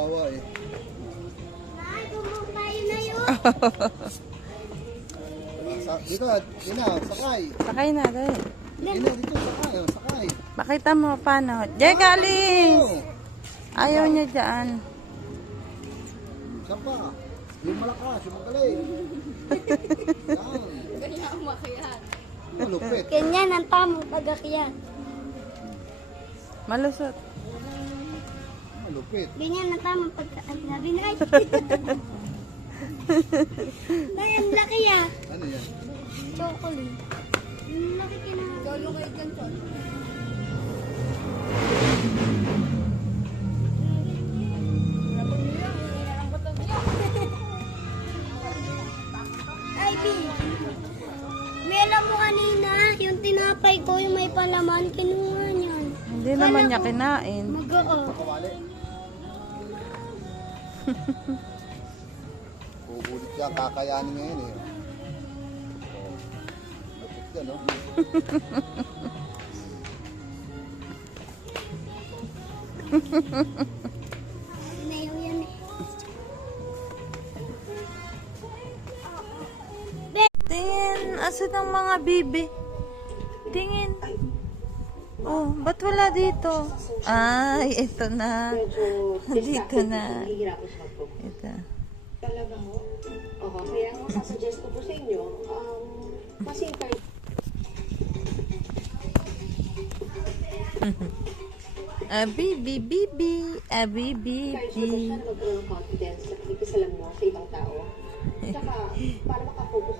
kawawa eh. Ay, tayo na yun. Dito, Ina, sakay. Sakay na, dahil. Ina, dito, sakay. Oh, sakay. Pakita mo paano. Jeka, alis! Ayaw niya dyan. Saan pa? Yung malakas, yung magaling. Yan. Ganyan umakyat. Malupit. Ganyan ang tamang pag-akyat. Malusot. Malupit. Ganyan ang tamang pag-akyat. Sabi na ay. Ay, ang laki ah. Ano yan? Chocolate. Ang laki kinain. Galo kayo dyan, Chol. Ay, B. May alam mo kanina, yung tinapay ko, yung may palaman, kinuha niyan. Hindi naman niya kinain. Mag-oo. Kawali. Uulit siya, kakayanin ngayon eh. Oh. Lupit ka, no? Mayo yan eh. Tingin, asan ang mga bibi? Tingin. Oh, ba't wala dito? Ay, ito na. Dito na. Ito. Talaga ho? Oo, kaya nga sasuggest ko po sa inyo, kasi kahit Bibi, bibi. Bibi, kahit bibi. siya magkaroon ng confidence sa kikisalan mo sa ibang tao, tsaka para makafocus